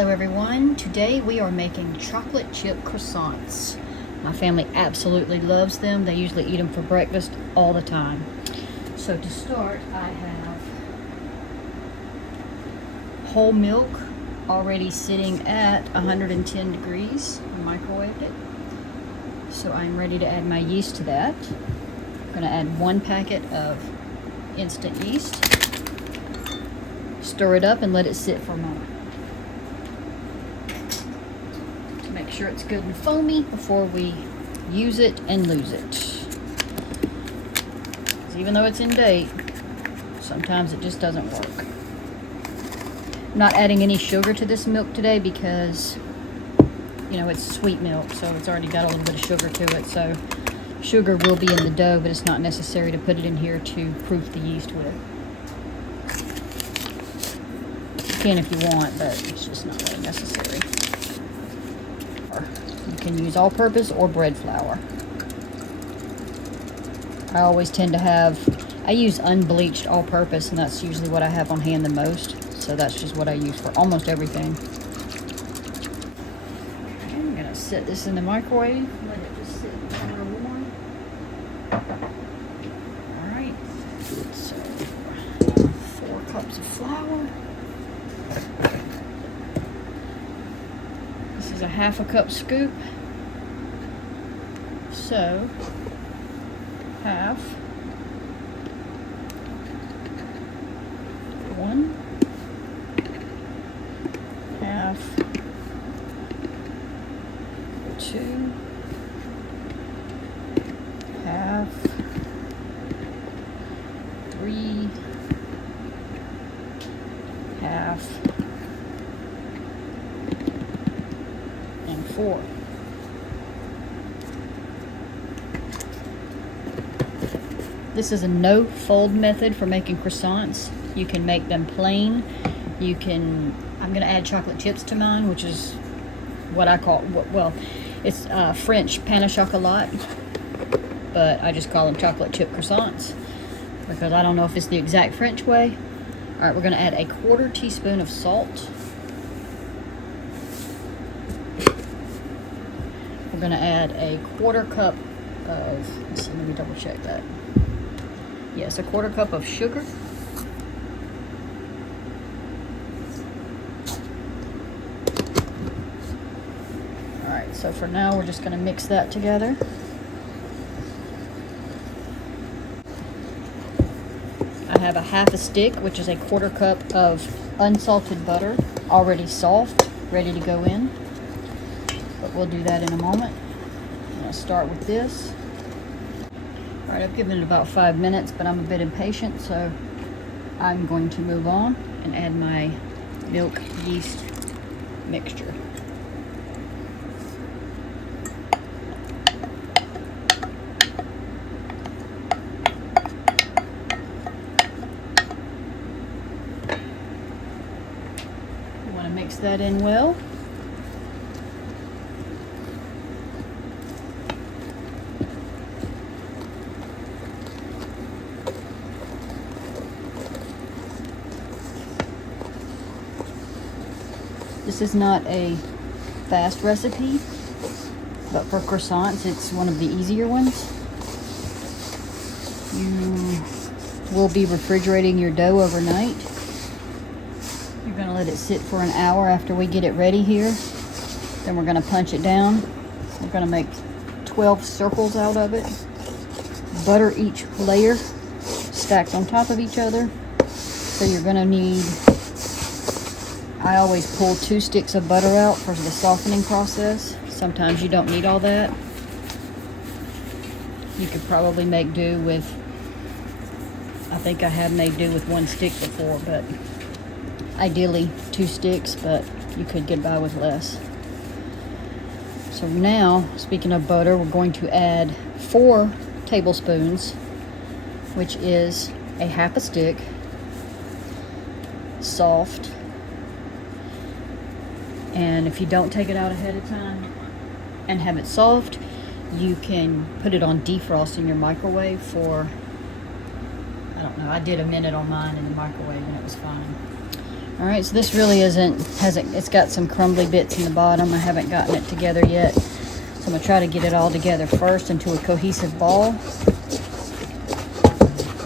Hello everyone, today we are making chocolate chip croissants. My family absolutely loves them. They usually eat them for breakfast all the time. So to start, I have whole milk already sitting at 110 degrees. I microwaved it. So I'm ready to add my yeast to that. I'm going to add 1 packet of instant yeast. Stir it up and let it sit for a moment. Make sure it's good and foamy before we use it and lose it. 'Cause even though it's in date, sometimes it just doesn't work. I'm not adding any sugar to this milk today because, you know, it's sweet milk, so it's already got a little bit of sugar to it. So sugar will be in the dough, but it's not necessary to put it in here to proof the yeast with. You can if you want, but it's just not really necessary. You can use all-purpose or bread flour. I always tend to I use unbleached all-purpose, and that's usually what I have on hand the most. So that's just what I use for almost everything. Okay, I'm gonna set this in the microwave. Let it just sit somewhere warm. All right. So 4 cups of flour. This is a 1/2 cup scoop. So, half, 1, half, 2, half, 3, half, and 4. This is a no-fold method for making croissants. You can make them plain. I'm going to add chocolate chips to mine, which is what I call, well, it's French pain au chocolat, but I just call them chocolate chip croissants because I don't know if it's the exact French way. All right, we're going to add a 1/4 teaspoon of salt. We're going to add a 1/4 cup of, let's see, let me double check that. Yes, a 1/4 cup of sugar. All right, so for now we're just going to mix that together. I have a 1/2 stick, which is a 1/4 cup of unsalted butter, already soft, ready to go in. But we'll do that in a moment. I'm going to start with this. All right, I've given it about 5 minutes, but I'm a bit impatient, so I'm going to move on and add my milk yeast mixture. You want to mix that in well. This is not a fast recipe, but for croissants, it's one of the easier ones. You will be refrigerating your dough overnight. You're going to let it sit for an hour after we get it ready here. Then we're going to punch it down. We're going to make 12 circles out of it. Butter each layer stacked on top of each other. So you're going to need, I always pull 2 sticks of butter out for the softening process. Sometimes you don't need all that. You could probably make do with, I think I have made do with 1 stick before, but ideally 2 sticks, but you could get by with less. So now, speaking of butter, we're going to add 4 tablespoons, which is a 1/2 stick, soft. And if you don't take it out ahead of time and have it soft, you can put it on defrost in your microwave for, I don't know, I did a minute on mine in the microwave and it was fine. All right, so this really it's got some crumbly bits in the bottom. I haven't gotten it together yet. So I'm gonna try to get it all together first into a cohesive ball,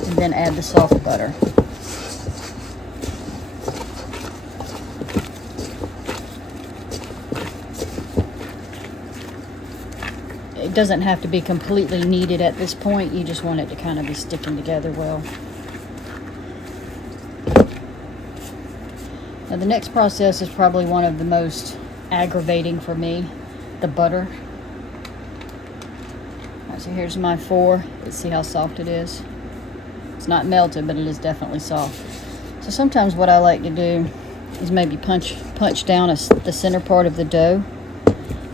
and then add the soft butter. It doesn't have to be completely kneaded at this point. You just want it to kind of be sticking together well. Now the next process is probably one of the most aggravating for me, the butter. All right, so here's my 4. Let's see how soft it is. It's not melted, but it is definitely soft. So sometimes what I like to do is maybe punch down the center part of the dough,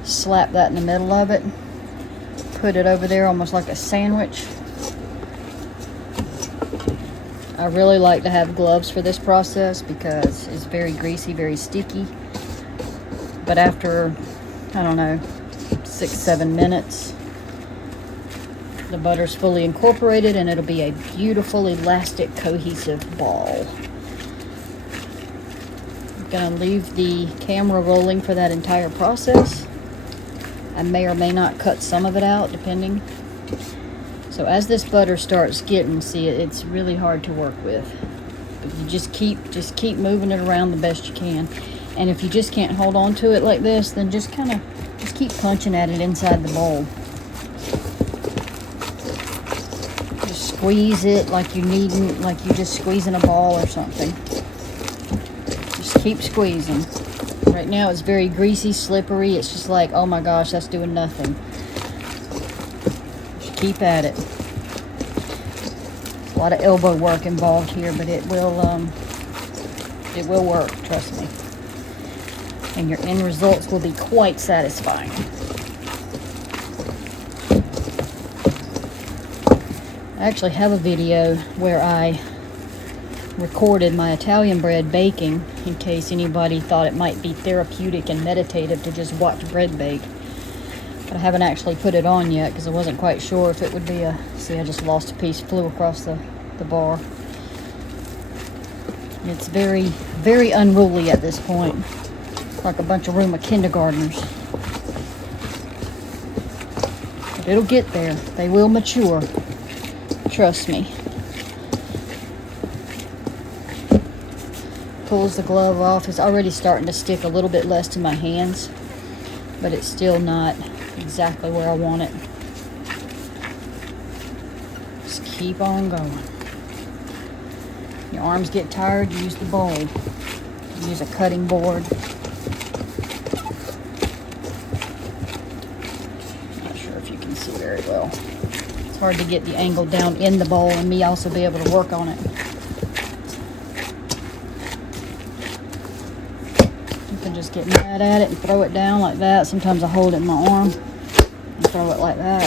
slap that in the middle of it, put it over there almost like a sandwich. I really like to have gloves for this process because it's very greasy, very sticky. But after, I don't know, 6-7 minutes, the butter's fully incorporated and it'll be a beautiful, elastic, cohesive ball. I'm gonna leave the camera rolling for that entire process. I may or may not cut some of it out, depending. So as this butter starts getting, see, it's really hard to work with. But you just keep moving it around the best you can. And if you just can't hold on to it like this, then just keep punching at it inside the bowl. Just squeeze it like like you're just squeezing a ball or something. Just keep squeezing. Right now it's very greasy, slippery. It's just like, oh my gosh, that's doing nothing. Just keep at it. There's a lot of elbow work involved here, but it will work, trust me. And your end results will be quite satisfying. I actually have a video where I recorded my Italian bread baking in case anybody thought it might be therapeutic and meditative to just watch bread bake. But I haven't actually put it on yet because I wasn't quite sure if it would be see, I just lost a piece, flew across the bar. It's very, very unruly at this point. Like a bunch of room of kindergartners. But it'll get there. They will mature. Trust me. Pulls the glove off. It's already starting to stick a little bit less to my hands, but it's still not exactly where I want it. Just keep on going. Your arms get tired, use the bowl. Use a cutting board. Not sure if you can see very well. It's hard to get the angle down in the bowl and me also be able to work on it. Just get mad at it and throw it down like that. Sometimes I hold it in my arm and throw it like that.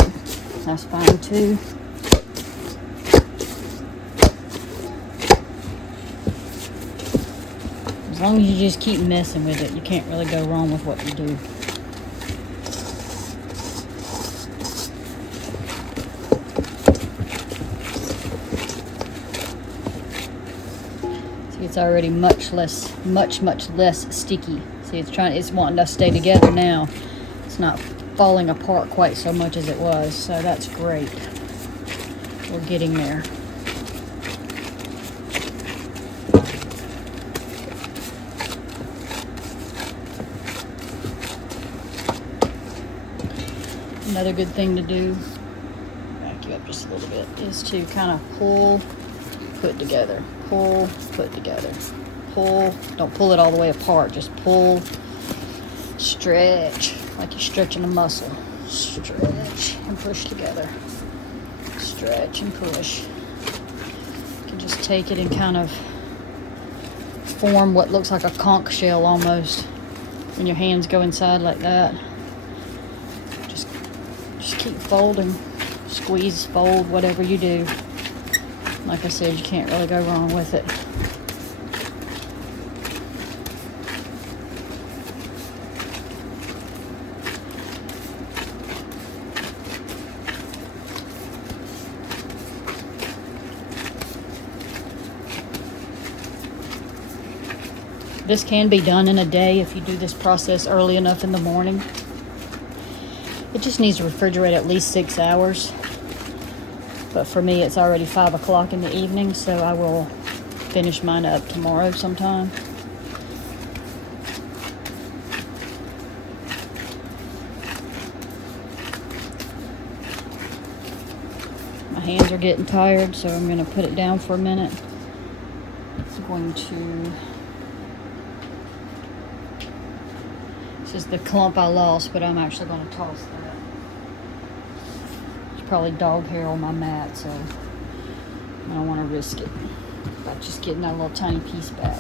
That's fine too. As long as you just keep messing with it, you can't really go wrong with what you do. See, it's already much less sticky. See, it's wanting to stay together now. It's not falling apart quite so much as it was, so that's great. We're getting there. Another good thing to do, back you up just a little bit, is to kind of pull, put together, pull, put together. Pull, don't pull it all the way apart, just pull, stretch, like you're stretching a muscle. Stretch and push together. Stretch and push. You can just take it and kind of form what looks like a conch shell almost when your hands go inside like that. Just keep folding, squeeze, fold, whatever you do. Like I said, you can't really go wrong with it. This can be done in a day if you do this process early enough in the morning. It just needs to refrigerate at least 6 hours. But for me, it's already 5 o'clock in the evening, so I will finish mine up tomorrow sometime. My hands are getting tired, so I'm going to put it down for a minute. I'm going to... This is the clump I lost, but I'm actually going to toss that. There's probably dog hair on my mat, so I don't want to risk it by just getting that little tiny piece back.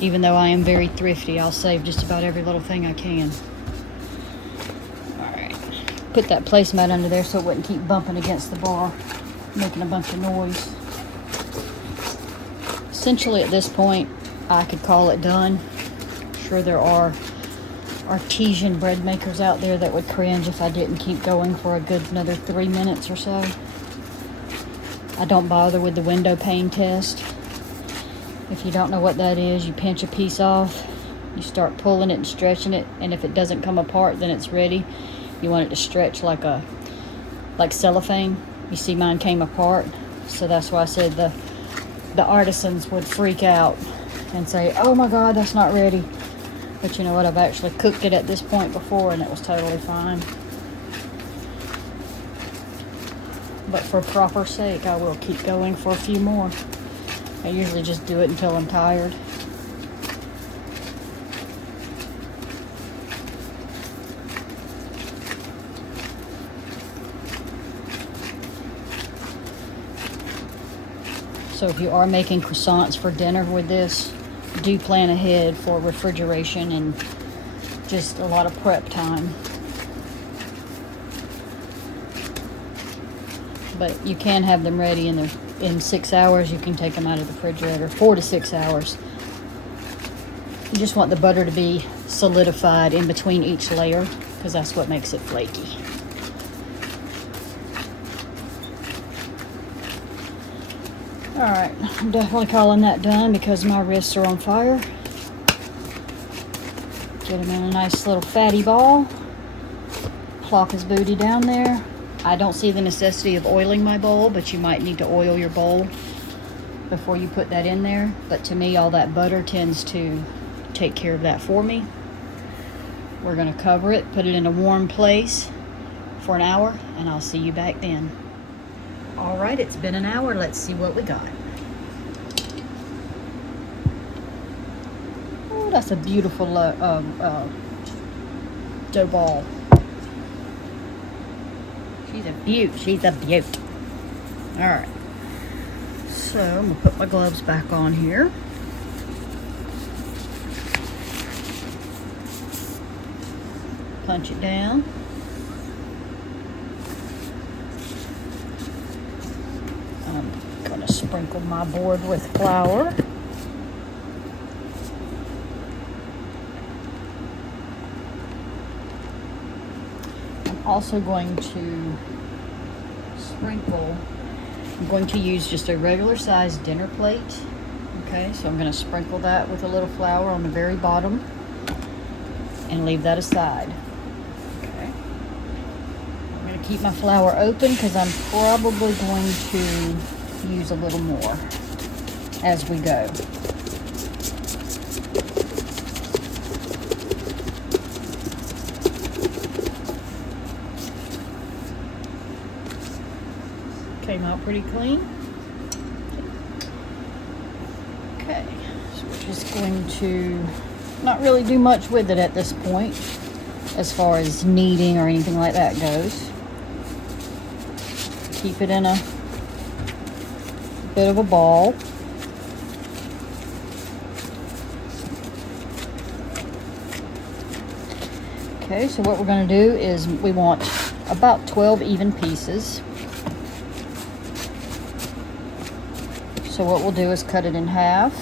Even though I am very thrifty, I'll save just about every little thing I can. Alright. Put that placemat under there so it wouldn't keep bumping against the bar, making a bunch of noise. Essentially at this point, I could call it done. I'm sure there are artesian bread makers out there that would cringe if I didn't keep going for a good another 3 minutes or so. I don't bother with the window pane test. If you don't know what that is, you pinch a piece off, you start pulling it and stretching it, and if it doesn't come apart, then it's ready. You want it to stretch like cellophane. You see mine came apart, so that's why I said the artisans would freak out and say, oh my God, that's not ready. But you know what, I've actually cooked it at this point before and it was totally fine. But for proper sake, I will keep going for a few more. I usually just do it until I'm tired. So if you are making croissants for dinner with this, do plan ahead for refrigeration and just a lot of prep time. But you can have them ready in 6 hours. You can take them out of the refrigerator, 4 to 6 hours. You just want the butter to be solidified in between each layer because that's what makes it flaky. Alright, I'm definitely calling that done because my wrists are on fire. Get him in a nice little fatty ball. Plop his booty down there. I don't see the necessity of oiling my bowl, but you might need to oil your bowl before you put that in there. But to me, all that butter tends to take care of that for me. We're going to cover it, put it in a warm place for an hour, and I'll see you back then. All right, it's been an hour. Let's see what we got. Oh, that's a beautiful dough ball. She's a beaut. She's a beaut. All right. So I'm going to put my gloves back on here. Punch it down. I'm going to sprinkle my board with flour. I'm also going to sprinkle, I'm going to use just a regular sized dinner plate. Okay, so I'm going to sprinkle that with a little flour on the very bottom and leave that aside. Okay. I'm going to keep my flour open because I'm probably going to use a little more as we go. Came out pretty clean. Okay, so we're just going to not really do much with it at this point as far as kneading or anything like that goes. Keep it in a bit of a ball. Okay, so what we're going to do is we want about 12 even pieces. So what we'll do is cut it in half.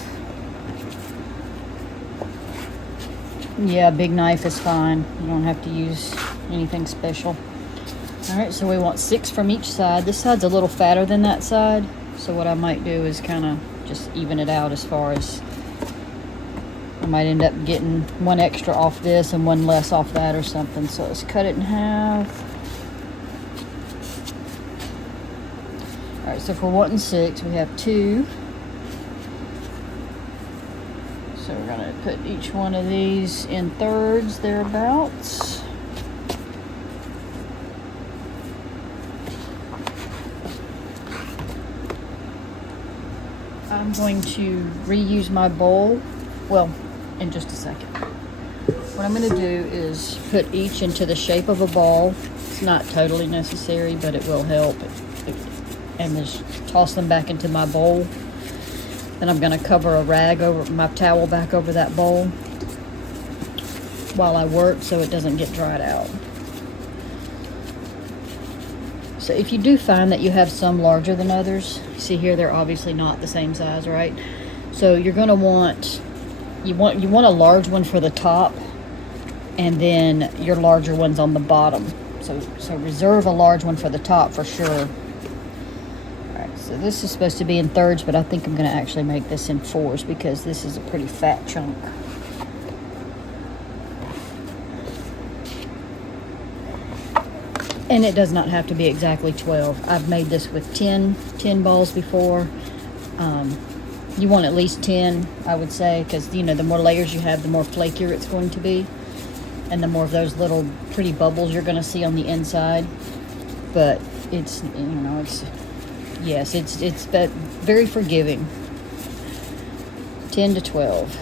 Yeah, a big knife is fine. You don't have to use anything special. Alright, so we want 6 from each side. This side's a little fatter than that side. So what I might do is kind of just even it out as far as how might end up getting one extra off this and one less off that or something. So let's cut it in half. All right, so if we're wanting 6, we have 2. So we're gonna put each one of these in thirds, thereabouts. I'm going to reuse my bowl, well, in just a second. What I'm going to do is put each into the shape of a ball. It's not totally necessary, but it will help. And just toss them back into my bowl. Then I'm going to cover a rag over, my towel back over that bowl while I work so it doesn't get dried out. So if you do find that you have some larger than others, see here they're obviously not the same size, right? So you're going to want you want a large one for the top, and then your larger ones on the bottom. So reserve a large one for the top for sure. All right, so this is supposed to be in thirds, but I think I'm going to actually make this in 4s because this is a pretty fat chunk. And it does not have to be exactly 12. I've made this with 10 balls before. You want at least 10, I would say, because, you know, the more layers you have, the more flakier it's going to be. And the more of those little pretty bubbles you're going to see on the inside. But it's, you know, yes, it's very forgiving. 10 to 12.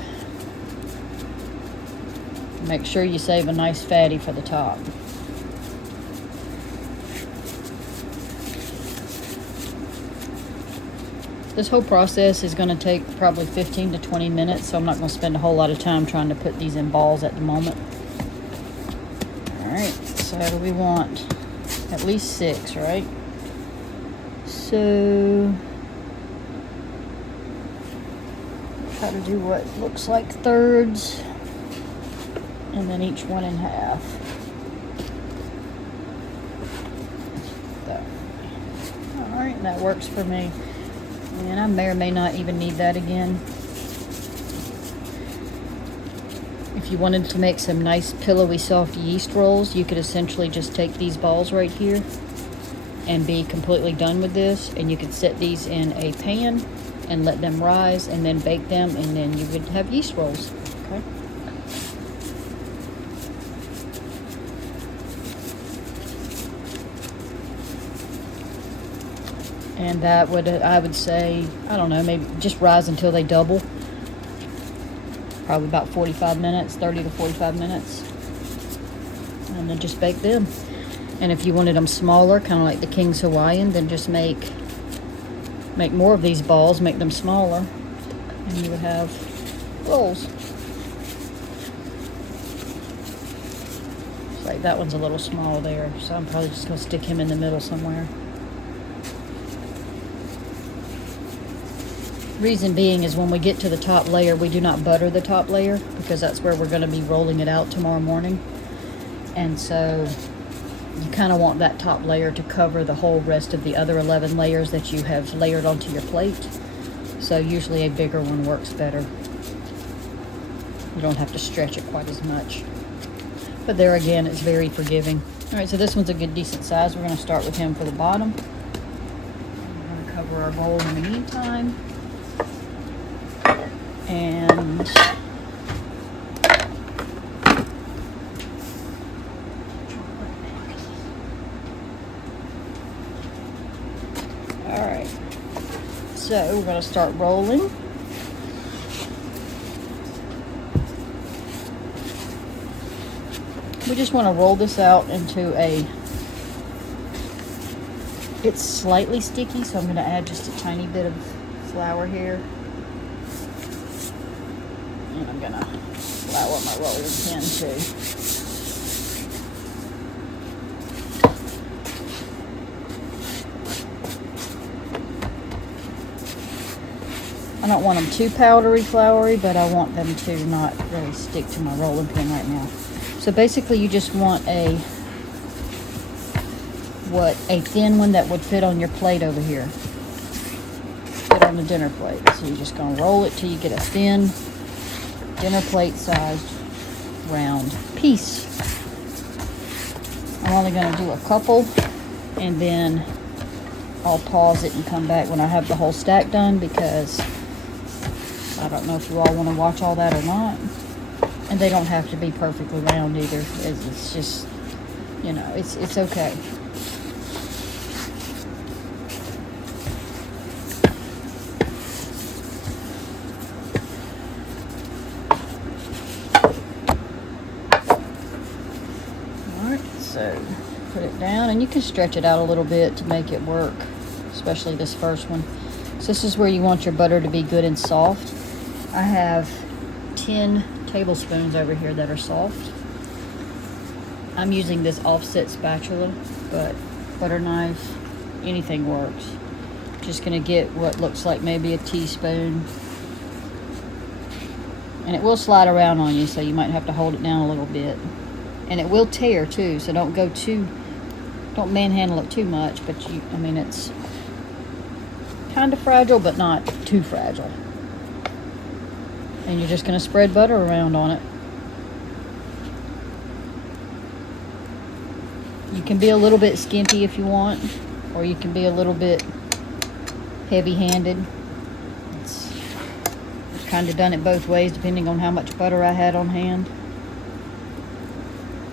Make sure you save a nice fatty for the top. This whole process is going to take probably 15 to 20 minutes, so I'm not going to spend a whole lot of time trying to put these in balls at the moment. Alright, so we want at least 6, right? So, try to do what looks like thirds, and then each one in half. Alright, that works for me. And I may or may not even need that again. If you wanted to make some nice pillowy soft yeast rolls, you could essentially just take these balls right here and be completely done with this. And you could set these in a pan and let them rise and then bake them, and then you would have yeast rolls. Okay. And that would, I would say, I don't know, maybe just rise until they double. Probably about 45 minutes, 30 to 45 minutes. And then just bake them. And if you wanted them smaller, kind of like the King's Hawaiian, then just make more of these balls, make them smaller, and you would have rolls. It's like that one's a little small there, so I'm probably just going to stick him in the middle somewhere. Reason being is when we get to the top layer, we do not butter the top layer because that's where we're going to be rolling it out tomorrow morning. And so you kind of want that top layer to cover the whole rest of the other 11 layers that you have layered onto your plate. So usually a bigger one works better. You don't have to stretch it quite as much. But there again, it's very forgiving. All right, so this one's a good decent size. We're going to start with him for the bottom. We're going to cover our bowl in the meantime. And all right, so we're going to start rolling. We just want to roll this out into it's slightly sticky, so I'm going to add just a tiny bit of flour here. And I'm gonna flour my rolling pin too. I don't want them too powdery floury, but I want them to not really stick to my rolling pin right now. So basically you just want a thin one that would fit on your plate over here. Fit on the dinner plate. So you're just gonna roll it till you get a thin dinner plate sized round piece. I'm only going to do a couple, and then I'll pause it and come back when I have the whole stack done, because I don't know if you all want to watch all that or not. And they don't have to be perfectly round either. It's just, you know, it's okay. Alright, so put it down, and you can stretch it out a little bit to make it work, especially this first one. So this is where you want your butter to be good and soft. I have 10 tablespoons over here that are soft. I'm using this offset spatula, but butter knife, anything works. Just gonna get what looks like maybe a teaspoon. And it will slide around on you, so you might have to hold it down a little bit. And it will tear too, so don't manhandle it too much, but I mean, it's kind of fragile, but not too fragile. And you're just going to spread butter around on it. You can be a little bit skimpy if you want, or you can be a little bit heavy-handed. I've kind of done it both ways depending on how much butter I had on hand.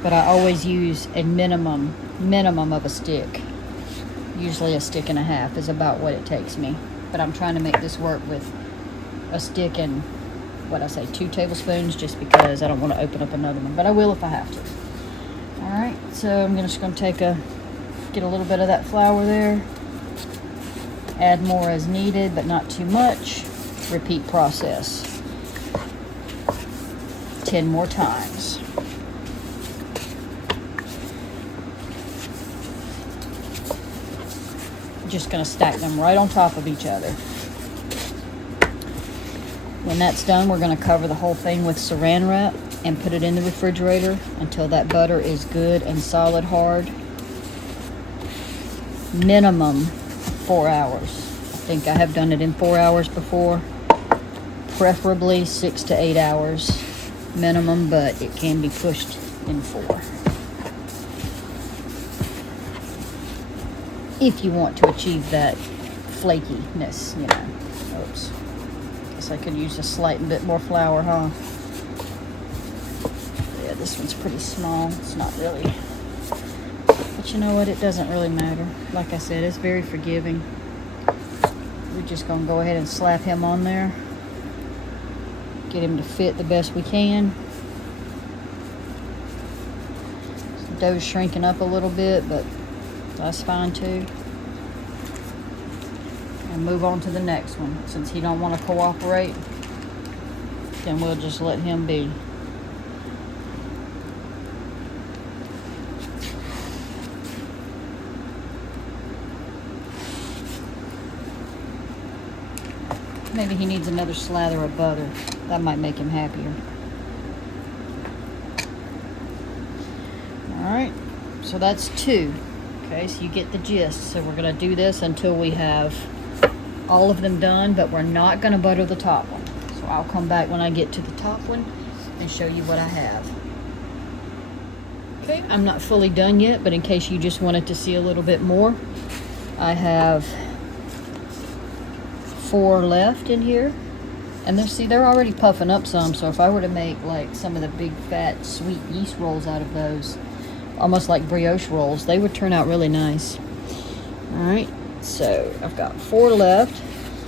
But I always use a minimum of a stick. Usually a stick and a half is about what it takes me. But I'm trying to make this work with a stick and, 2 tablespoons, just because I don't want to open up another one. But I will if I have to. Alright, so I'm just going to get a little bit of that flour there. Add more as needed, but not too much. Repeat process 10 more times. Just going to stack them right on top of each other. When that's done, we're going to cover the whole thing with saran wrap and put it in the refrigerator until that butter is good and solid hard. Minimum 4 hours. I think I have done it in 4 hours before. Preferably 6 to 8 hours minimum, but it can be pushed in 4. If you want to achieve that flakiness, you know. Oops. Guess I could use a slight bit more flour, huh? Yeah, this one's pretty small. It's not really. But you know what? It doesn't really matter. Like I said, it's very forgiving. We're just going to go ahead and slap him on there. Get him to fit the best we can. The dough's shrinking up a little bit, but that's fine too. And move on to the next one. Since he don't want to cooperate, then we'll just let him be. Maybe he needs another slather of butter. That might make him happier. Alright, so that's 2. Okay, so you get the gist. So we're going to do this until we have all of them done, but we're not going to butter the top one. So I'll come back when I get to the top one and show you what I have. Okay, I'm not fully done yet, but in case you just wanted to see a little bit more, I have 4 left in here. And they're already puffing up some, so if I were to make like some of the big fat sweet yeast rolls out of those, almost like brioche rolls, they would turn out really nice. Alright, so I've got 4 left.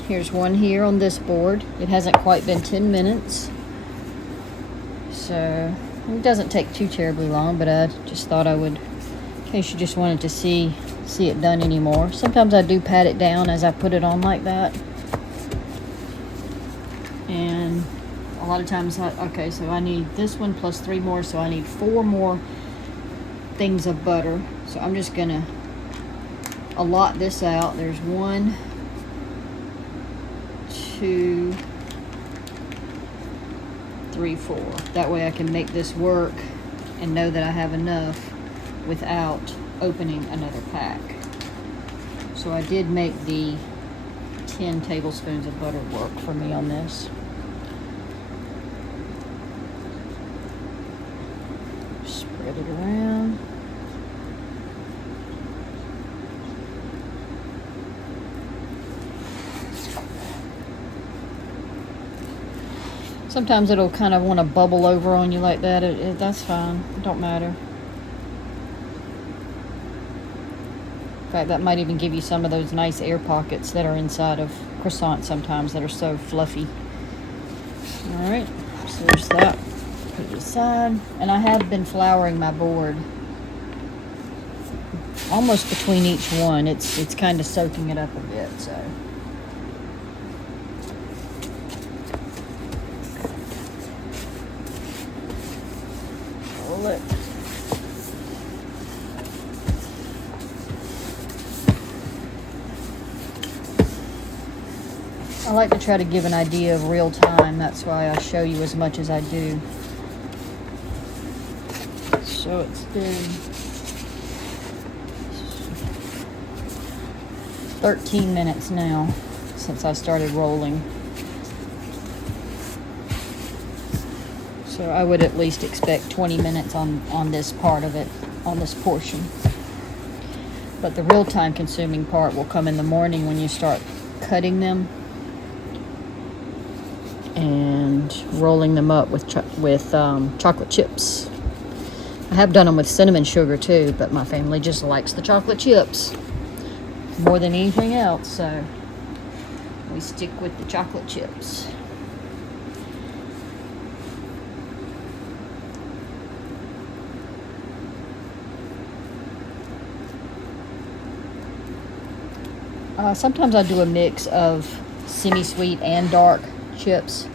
Here's one here on this board. It hasn't quite been 10 minutes. So it doesn't take too terribly long, but I just thought I would, in case you just wanted to see it done anymore. Sometimes I do pat it down as I put it on like that. And a lot of times, okay, so I need this one plus 3 more, so I need 4 more things of butter. So I'm just gonna allot this out. There's 1, 2, 3, 4. That way I can make this work and know that I have enough without opening another pack. So I did make the 10 tablespoons of butter work for me on this. Spread it around. Sometimes it'll kind of want to bubble over on you like that. That's fine. It don't matter. In fact, that might even give you some of those nice air pockets that are inside of croissants sometimes that are so fluffy. All right, so there's that. Put it aside. And I have been flouring my board almost between each one. It's kind of soaking it up a bit, so. Roll it. I like to try to give an idea of real time. That's why I show you as much as I do. So it's been 13 minutes now since I started rolling. So I would at least expect 20 minutes on this part of it, on this portion. But the real time consuming part will come in the morning when you start cutting them and rolling them up with chocolate chips. I have done them with cinnamon sugar too, but my family just likes the chocolate chips more than anything else, so we stick with the chocolate chips. Sometimes I do a mix of semi-sweet and dark chips.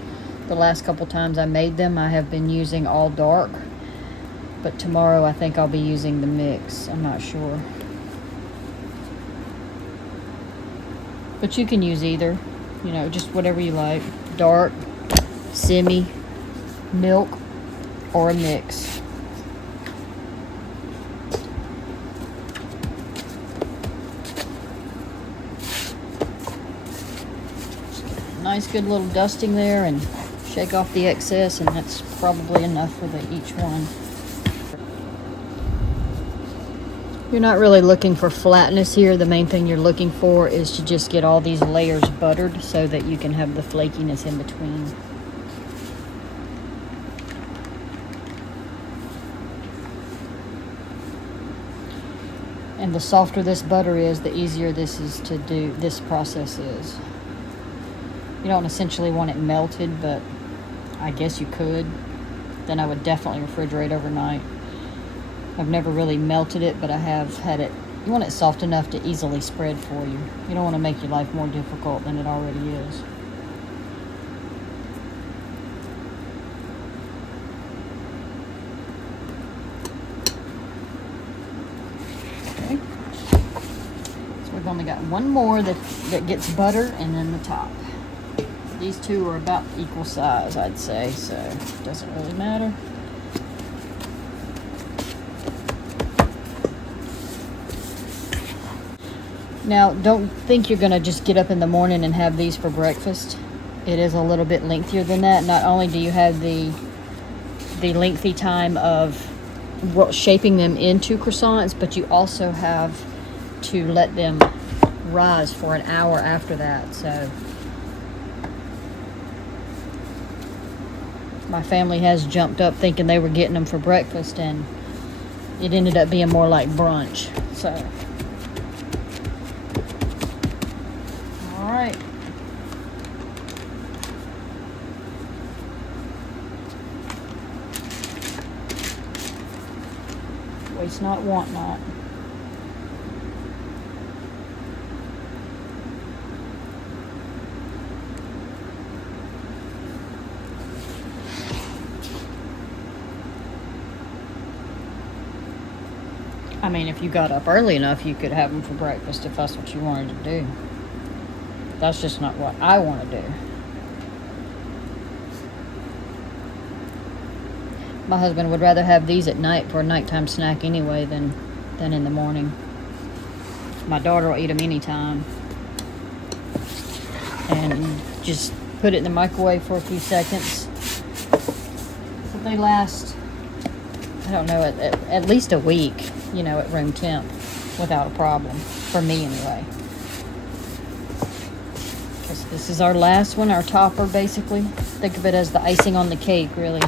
The last couple times I made them, I have been using all dark, but tomorrow I think I'll be using the mix. I'm not sure. But you can use either, you know, just whatever you like. Dark, semi, milk, or a mix. Nice good little dusting there and shake off the excess, and that's probably enough for each one. You're not really looking for flatness here. The main thing you're looking for is to just get all these layers buttered so that you can have the flakiness in between. And the softer this butter is, the easier this process is. You don't essentially want it melted, but I guess you could. Then I would definitely refrigerate overnight. I've never really melted it, but I have had it. You want it soft enough to easily spread for you. You don't want to make your life more difficult than it already is. Okay. So we've only got one more that gets butter, and then the top. These two are about equal size, I'd say, so it doesn't really matter. Now, don't think you're going to just get up in the morning and have these for breakfast. It is a little bit lengthier than that. Not only do you have the lengthy time of shaping them into croissants, but you also have to let them rise for an hour after that. So my family has jumped up thinking they were getting them for breakfast, and it ended up being more like brunch. So, all right. Waste not, want not. I mean, if you got up early enough, you could have them for breakfast if that's what you wanted to do. That's just not what I want to do. My husband would rather have these at night for a nighttime snack anyway than in the morning. My daughter will eat them anytime. And just put it in the microwave for a few seconds. So they last I don't know, at least a week, you know, at room temp without a problem, for me anyway. Because this is our last one, our topper basically. Think of it as the icing on the cake, really.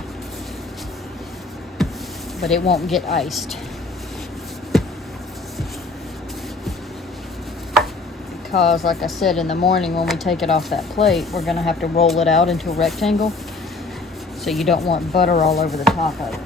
But it won't get iced. Because, like I said, in the morning when we take it off that plate, we're going to have to roll it out into a rectangle. So you don't want butter all over the top of it.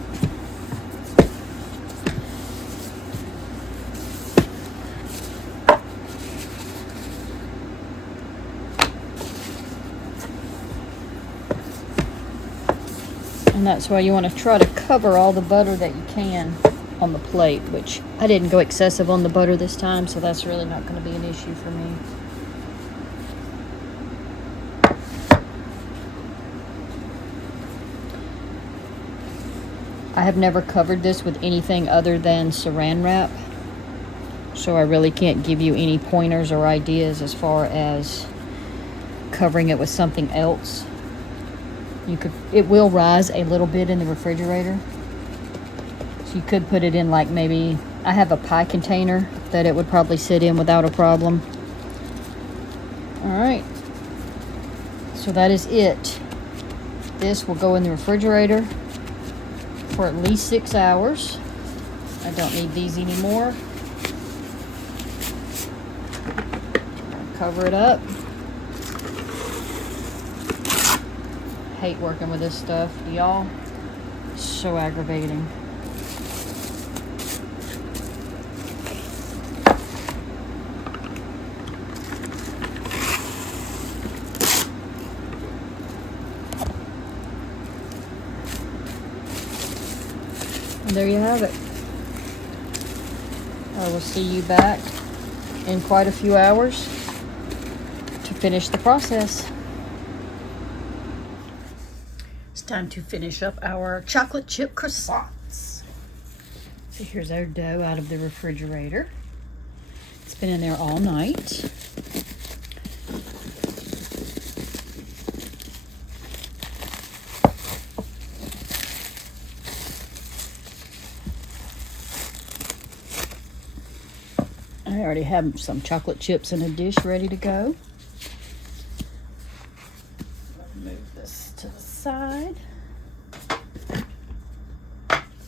And that's why you want to try to cover all the butter that you can on the plate, which I didn't go excessive on the butter this time, so that's really not going to be an issue for me. I have never covered this with anything other than saran wrap, so I really can't give you any pointers or ideas as far as covering it with something else. It will rise a little bit in the refrigerator. So you could put it in, like, maybe, I have a pie container that it would probably sit in without a problem. Alright. So that is it. This will go in the refrigerator for at least 6 hours. I don't need these anymore. Cover it up. Hate working with this stuff, y'all. So aggravating. And there you have it. I will see you back in quite a few hours to finish the process. Time to finish up our chocolate chip croissants. So here's our dough out of the refrigerator. It's been in there all night. I already have some chocolate chips in a dish ready to go. Move this to the side.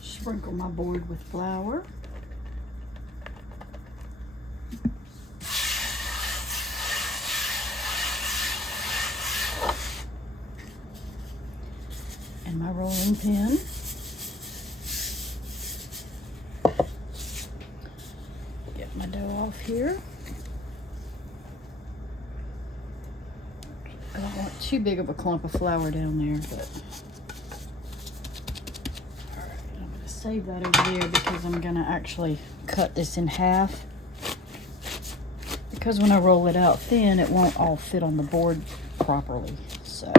Sprinkle my board with flour. And my rolling pin. Get my dough off here. I don't want too big of a clump of flour down there, but all right, I'm going to save that over there because I'm going to actually cut this in half. Because when I roll it out thin, it won't all fit on the board properly. So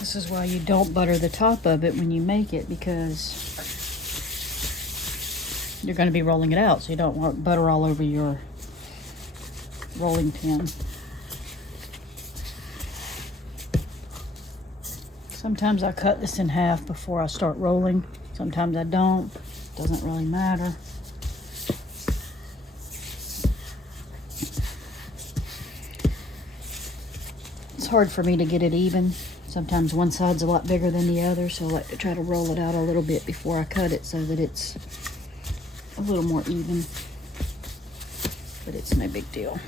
this is why you don't butter the top of it when you make it, because you're going to be rolling it out, so you don't want butter all over your rolling pin. Sometimes I cut this in half before I start rolling. Sometimes I don't. Doesn't really matter. It's hard for me to get it even. Sometimes one side's a lot bigger than the other, so I like to try to roll it out a little bit before I cut it so that it's a little more even. But it's no big deal.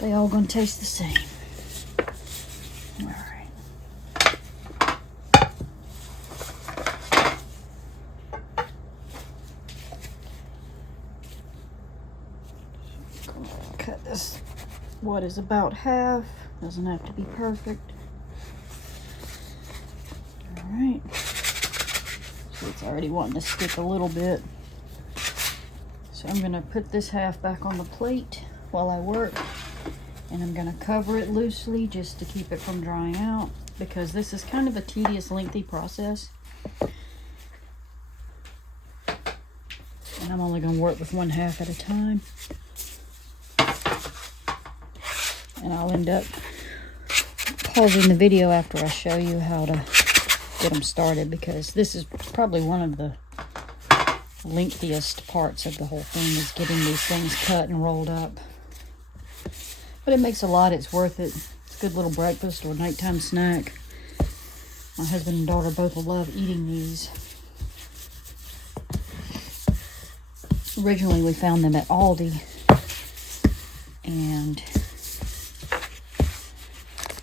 They all gonna taste the same. All right. Cut this what is about half. Doesn't have to be perfect. All right. So it's already wanting to stick a little bit. So I'm gonna put this half back on the plate while I work. And I'm going to cover it loosely just to keep it from drying out, because this is kind of a tedious, lengthy process. And I'm only going to work with one half at a time. And I'll end up pausing the video after I show you how to get them started, because this is probably one of the lengthiest parts of the whole thing, is getting these things cut and rolled up. But it makes a lot. It's worth it. It's a good little breakfast or nighttime snack. My husband and daughter both love eating these. Originally we found them at Aldi, and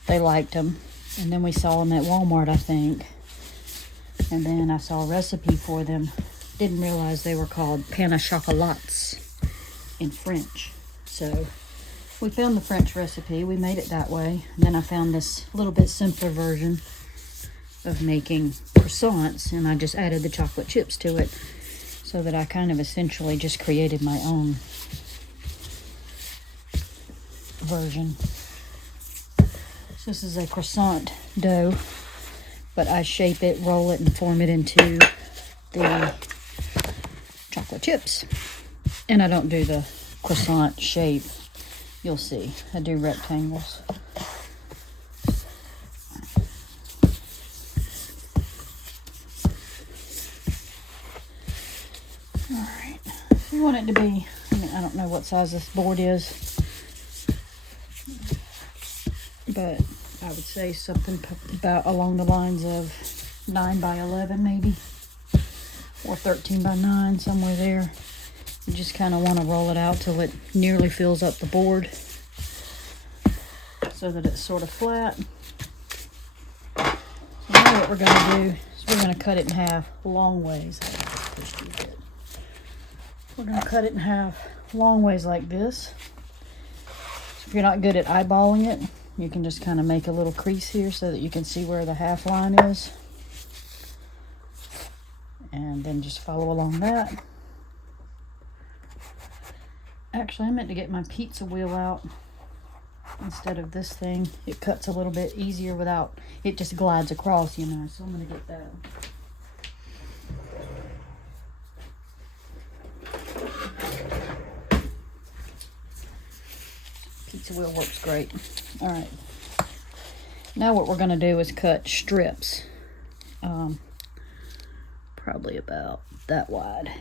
they liked them. And then we saw them at Walmart, I think. And then I saw a recipe for them. Didn't realize they were called pain au chocolats in French. So we found the French recipe. We made it that way. And then I found this little bit simpler version of making croissants, and I just added the chocolate chips to it, so that I kind of essentially just created my own version. So this is a croissant dough, but I shape it, roll it, and form it into the chocolate chips. And I don't do the croissant shape. You'll see. I do rectangles. Alright. If you want it to be, I don't know what size this board is, but I would say something about along the lines of 9 by 11 maybe, or 13 by 9, somewhere there. You just kind of want to roll it out till it nearly fills up the board, so that it's sort of flat. So now what we're going to do is we're going to cut it in half long ways. We're going to cut it in half long ways like this. So if you're not good at eyeballing it, you can just kind of make a little crease here so that you can see where the half line is. And then just follow along that. Actually, I meant to get my pizza wheel out instead of this thing. It cuts a little bit easier without, it just glides across, you know, so I'm going to get that. Pizza wheel works great. All right. Now what we're going to do is cut strips. Probably about that wide.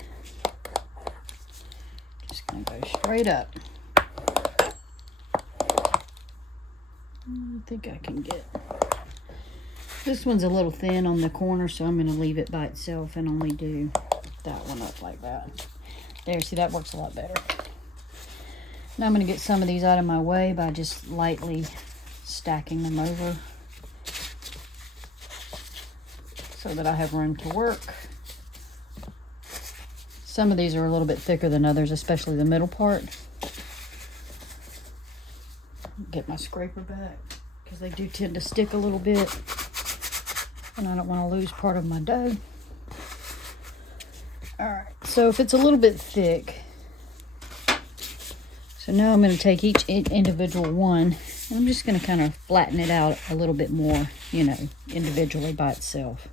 Just going to go straight up. I think I can get... This one's a little thin on the corner, so I'm going to leave it by itself and only do that one up like that. There, see, that works a lot better. Now I'm going to get some of these out of my way by just lightly stacking them over so that I have room to work. Some of these are a little bit thicker than others, especially the middle part. Get my scraper back, because they do tend to stick a little bit, and I don't want to lose part of my dough. Alright, so if it's a little bit thick, so now I'm going to take each individual one, and I'm just going to kind of flatten it out a little bit more, you know, individually by itself.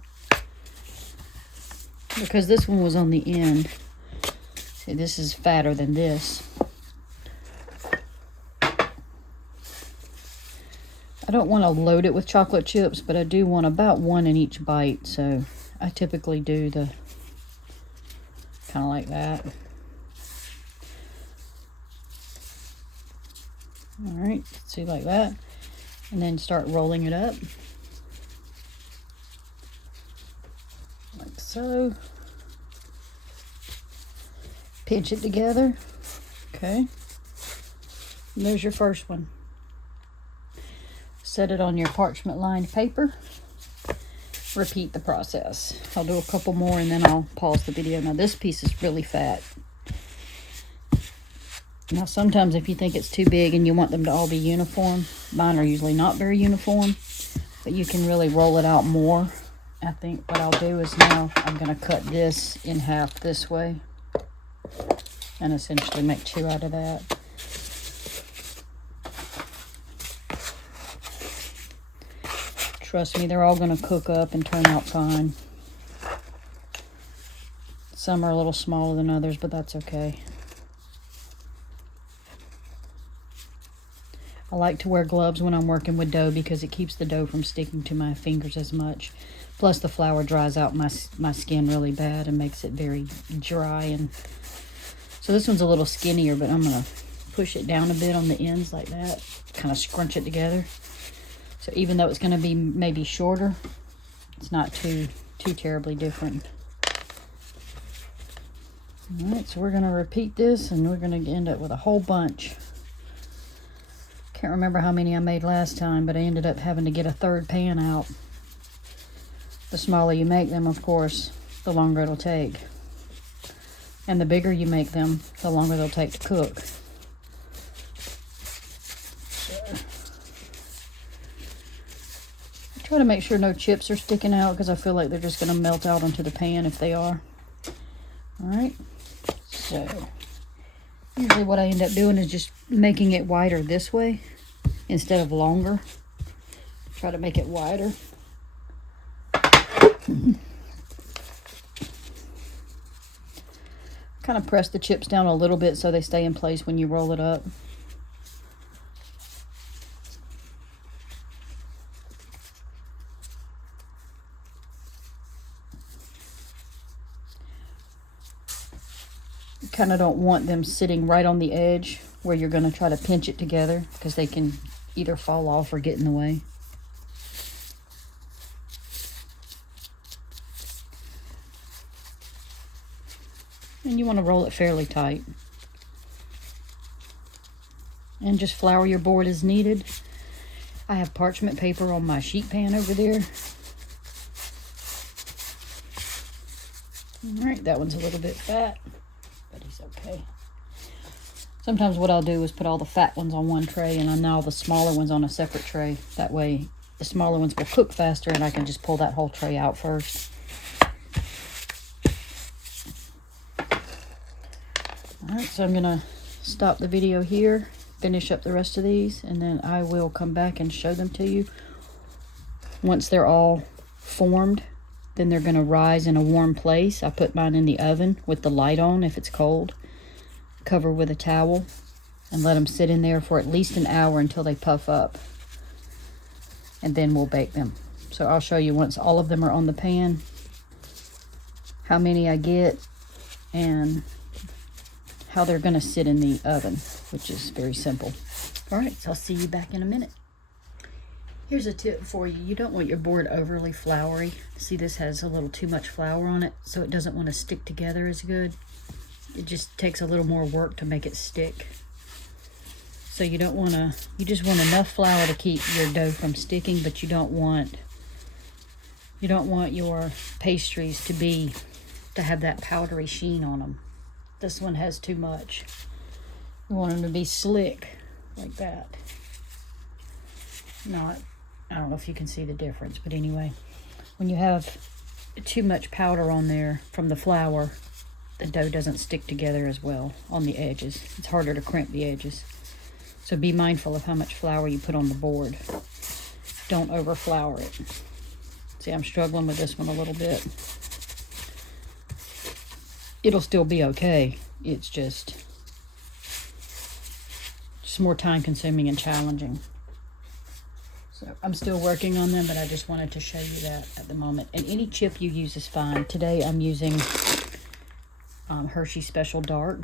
Because this one was on the end. See, this is fatter than this. I don't want to load it with chocolate chips, but I do want about one in each bite, so I typically do the kind of like that. Alright, see, like that. And then start rolling it up. Like so. Pinch it together. Okay. And there's your first one. Set it on your parchment lined paper. Repeat the process. I'll do a couple more and then I'll pause the video. Now this piece is really fat. Now sometimes if you think it's too big and you want them to all be uniform, mine are usually not very uniform, but you can really roll it out more. I think what I'll do is now I'm going to cut this in half this way and essentially make two out of that. Trust me, they're all going to cook up and turn out fine. Some are a little smaller than others, but that's okay. I like to wear gloves when I'm working with dough because it keeps the dough from sticking to my fingers as much. Plus the flour dries out my skin really bad and makes it very dry. And so this one's a little skinnier, but I'm gonna push it down a bit on the ends like that, kind of scrunch it together. So even though it's gonna be maybe shorter, it's not too terribly different. All right, so we're gonna repeat this and we're gonna end up with a whole bunch. Can't remember how many I made last time, but I ended up having to get a third pan out. The smaller you make them, of course, the longer it'll take. And the bigger you make them, the longer they'll take to cook. So, try to make sure no chips are sticking out because I feel like they're just going to melt out onto the pan if they are. All right, so usually what I end up doing is just making it wider this way instead of longer. Try to make it wider. Kind of press the chips down a little bit so they stay in place when you roll it up. You kind of don't want them sitting right on the edge where you're going to try to pinch it together because they can either fall off or get in the way. And you want to roll it fairly tight. And just flour your board as needed. I have parchment paper on my sheet pan over there. Alright, that one's a little bit fat, but he's okay. Sometimes what I'll do is put all the fat ones on one tray and now all the smaller ones on a separate tray. That way the smaller ones will cook faster and I can just pull that whole tray out first. Alright, so I'm going to stop the video here, finish up the rest of these, and then I will come back and show them to you. Once they're all formed, then they're going to rise in a warm place. I put mine in the oven with the light on if it's cold. Cover with a towel and let them sit in there for at least an hour until they puff up. And then we'll bake them. So I'll show you once all of them are on the pan, how many I get, and how they're going to sit in the oven, which is very simple. All right, so I'll see you back in a minute. Here's a tip for you. You don't want your board overly floury. See, this has a little too much flour on it, so it doesn't want to stick together as good. It just takes a little more work to make it stick. So you don't want to, you just want enough flour to keep your dough from sticking, but you don't want your pastries to have that powdery sheen on them. This one has too much. You want them to be slick like that. I don't know if you can see the difference, but anyway, when you have too much powder on there from the flour, the dough doesn't stick together as well on the edges. It's harder to crimp the edges. So be mindful of how much flour you put on the board. Don't over flour it. See, I'm struggling with this one a little bit. It'll still be okay. It's just more time consuming and challenging. So I'm still working on them, but I just wanted to show you that at the moment. And any chip you use is fine. Today I'm using Hershey Special Dark,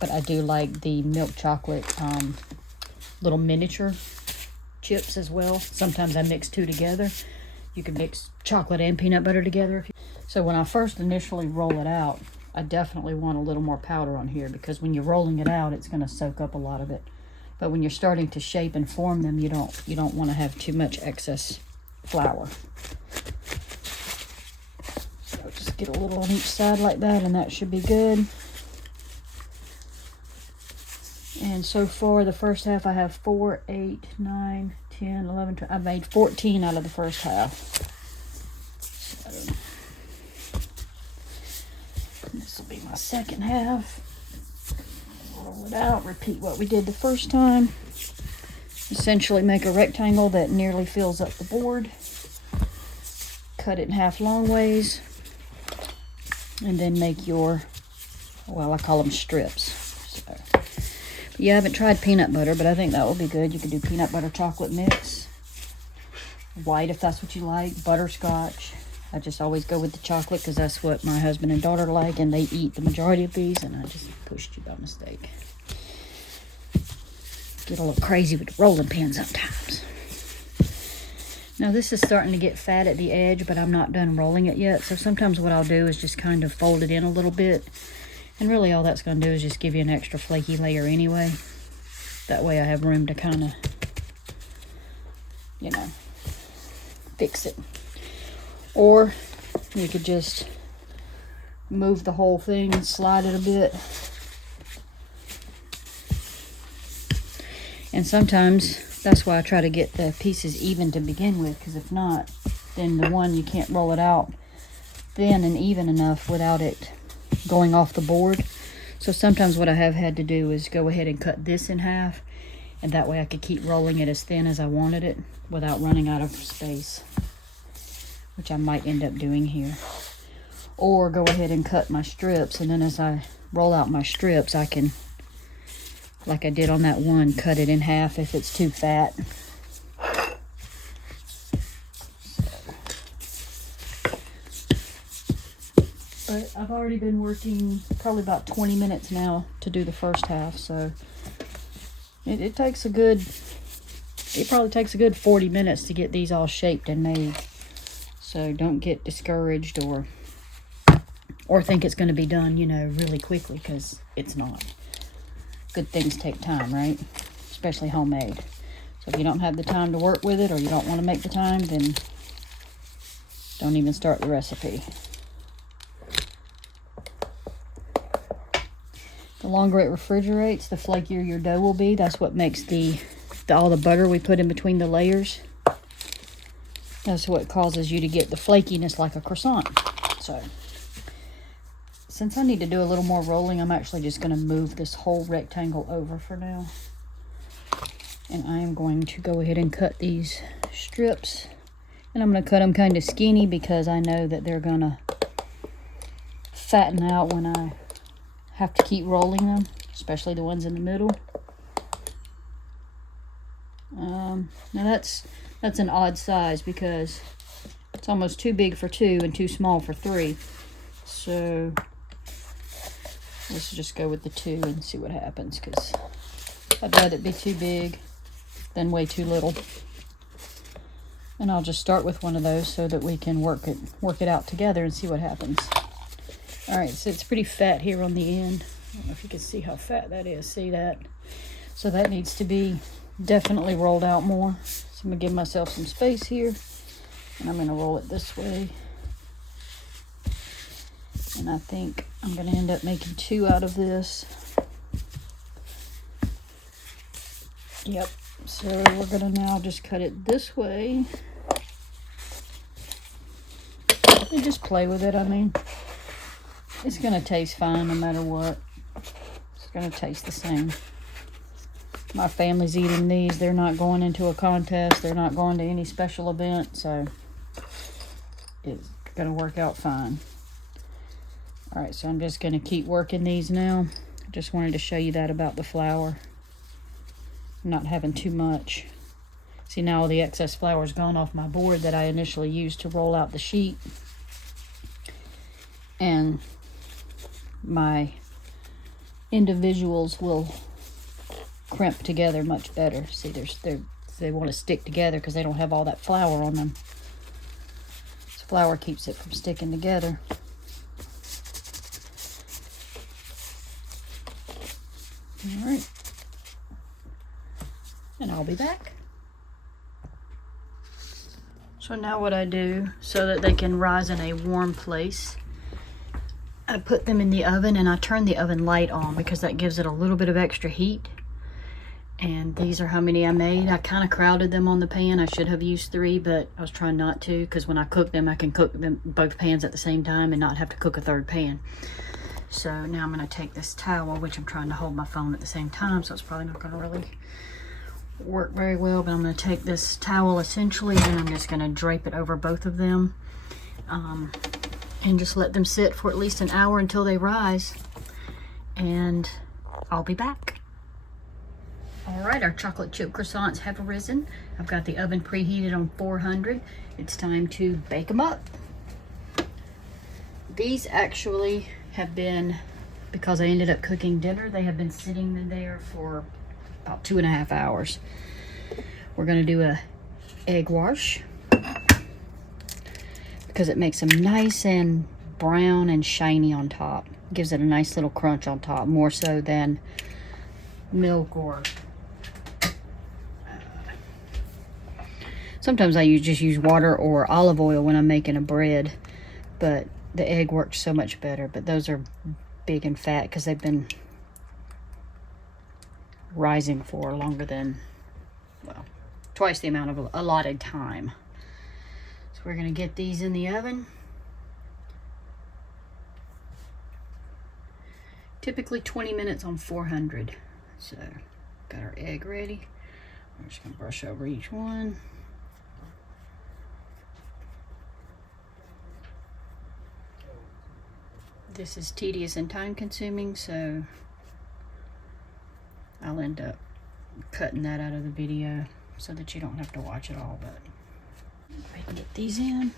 but I do like the milk chocolate little miniature chips as well. Sometimes I mix two together. You can mix chocolate and peanut butter together. So when I first initially roll it out, I definitely want a little more powder on here because when you're rolling it out, it's going to soak up a lot of it. But when you're starting to shape and form them, you don't want to have too much excess flour. So just get a little on each side like that, and that should be good. And so far, the first half, I have 4, 8, 9, 10, 11, 12. I made 14 out of the first half. So this will be my second half. Roll it out, repeat what we did the first time. Essentially make a rectangle that nearly fills up the board. Cut it in half long ways. And then make your, well, I call them strips. So Yeah, I haven't tried peanut butter, but I think that will be good. You could do peanut butter chocolate mix. White, if that's what you like. Butterscotch. I just always go with the chocolate because that's what my husband and daughter like, and they eat the majority of these, and I just pushed you by mistake. Get a little crazy with the rolling pin sometimes. Now this is starting to get fat at the edge, but I'm not done rolling it yet. So sometimes what I'll do is just kind of fold it in a little bit. And really all that's going to do is just give you an extra flaky layer anyway. That way I have room to kind of, you know, fix it. Or you could just move the whole thing and slide it a bit. And sometimes that's why I try to get the pieces even to begin with, because if not, then the one you can't roll it out thin and even enough without it going off the board. So sometimes what I have had to do is go ahead and cut this in half, and that way I could keep rolling it as thin as I wanted it without running out of space, which I might end up doing here. Or go ahead and cut my strips, and then as I roll out my strips, I can, like I did on that one, cut it in half if it's too fat. But I've already been working probably about 20 minutes now to do the first half, so it takes a good, it probably takes a good 40 minutes to get these all shaped and made. So don't get discouraged or think it's going to be done, you know, really quickly, because it's not. Good things take time, right? Especially homemade. So if you don't have the time to work with it, or you don't want to make the time, then don't even start the recipe. The longer it refrigerates, the flakier your dough will be. That's what makes all the butter we put in between the layers. That's what causes you to get the flakiness like a croissant. So, since I need to do a little more rolling, I'm actually just going to move this whole rectangle over for now. And I am going to go ahead and cut these strips. And I'm going to cut them kind of skinny because I know that they're going to fatten out when I have to keep rolling them, especially the ones in the middle. Now that's an odd size because it's almost too big for 2 and too small for 3. So let's just go with the 2 and see what happens, because I'd rather it be too big than way too little. And I'll just start with one of those so that we can work it out together and see what happens. All right, so it's pretty fat here on the end. I don't know if you can see how fat that is. See that? So that needs to be definitely rolled out more. So I'm going to give myself some space here. And I'm going to roll it this way. And I think I'm going to end up making 2 out of this. Yep. So we're going to now just cut it this way. And just play with it. I mean, it's going to taste fine no matter what. It's going to taste the same. My family's eating these. They're not going into a contest. They're not going to any special event. So it's going to work out fine. All right, so I'm just going to keep working these now. Just wanted to show you that about the flour. Not having too much. See, now all the excess flour is gone off my board that I initially used to roll out the sheet. And my individuals will crimp together much better. See, they want to stick together because they don't have all that flour on them. This flour keeps it from sticking together. All right. And I'll be back. So now what I do, so that they can rise in a warm place, I put them in the oven and I turn the oven light on because that gives it a little bit of extra heat. And these are how many I made. I kind of crowded them on the pan. I should have used 3, but I was trying not to, because when I cook them, I can cook them both pans at the same time and not have to cook a 3rd pan. So now I'm going to take this towel, which I'm trying to hold my phone at the same time, so it's probably not going to really work very well, but I'm going to take this towel essentially and I'm just going to drape it over both of them, and just let them sit for at least an hour until they rise, and I'll be back. All right, our chocolate chip croissants have arisen. I've got the oven preheated on 400. It's time to bake them up. These actually have been, because I ended up cooking dinner, they have been sitting in there for about 2.5 hours. We're gonna do a egg wash because it makes them nice and brown and shiny on top. Gives it a nice little crunch on top, more so than milk or sometimes I just use water or olive oil when I'm making a bread, but the egg works so much better. But those are big and fat because they've been rising for longer than, well, twice the amount of allotted time. So we're gonna get these in the oven. Typically 20 minutes on 400. So got our egg ready. I'm just gonna brush over each one. This is tedious and time consuming, so I'll end up cutting that out of the video so that you don't have to watch it all, but I can get these in.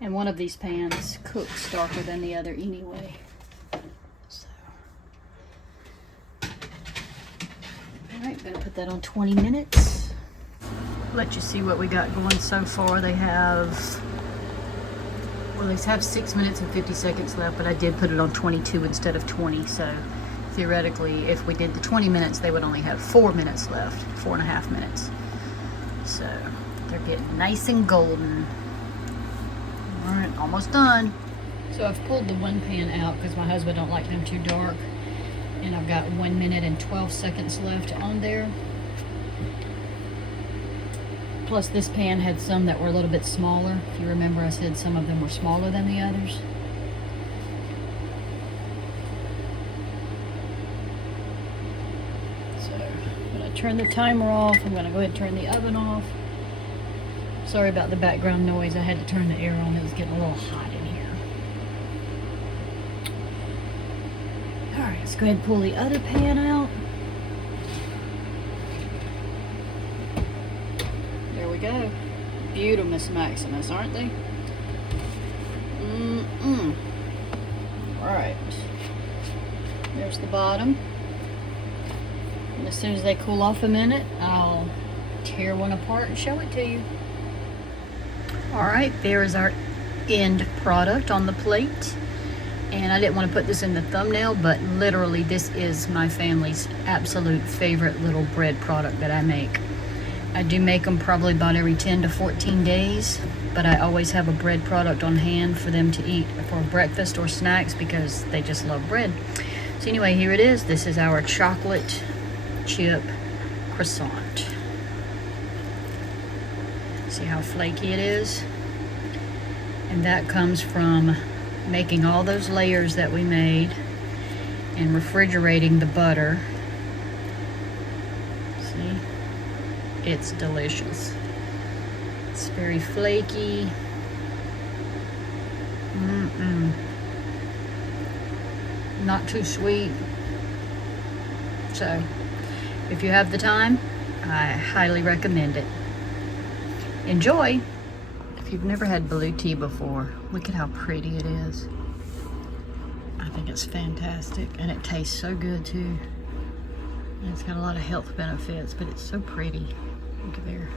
And one of these pans cooks darker than the other anyway. So, all right, gonna put that on 20 minutes. Let you see what we got going so far. They have 6 minutes and 50 seconds left, but I did put it on 22 instead of 20. So theoretically, if we did the 20 minutes, they would only have 4 minutes left, 4.5 minutes. So they're getting nice and golden. All right, almost done. So I've pulled the one pan out because my husband don't like them too dark. And I've got 1 minute and 12 seconds left on there. Plus this pan had some that were a little bit smaller. If you remember, I said some of them were smaller than the others. So I'm gonna turn the timer off. I'm gonna go ahead and turn the oven off. Sorry about the background noise. I had to turn the air on. It was getting a little hot in here. All right, let's go ahead and pull the other pan out. There we go. Beautimus Maximus, aren't they? All right. There's the bottom. And as soon as they cool off a minute, I'll tear one apart and show it to you. All right, there's our end product on the plate. And I didn't want to put this in the thumbnail, but literally this is my family's absolute favorite little bread product that I make. I do make them probably about every 10 to 14 days, but I always have a bread product on hand for them to eat for breakfast or snacks because they just love bread. So anyway, here it is. This is our chocolate chip croissant. See how flaky it is? And that comes from making all those layers that we made and refrigerating the butter. See? It's delicious. It's very flaky. Not too sweet. So, if you have the time, I highly recommend it. Enjoy! If you've never had blue tea before, look at how pretty it is. I think it's fantastic, and it tastes so good too. And it's got a lot of health benefits, but it's so pretty. Look at there.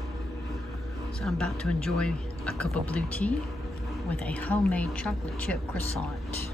So I'm about to enjoy a cup of blue tea with a homemade chocolate chip croissant.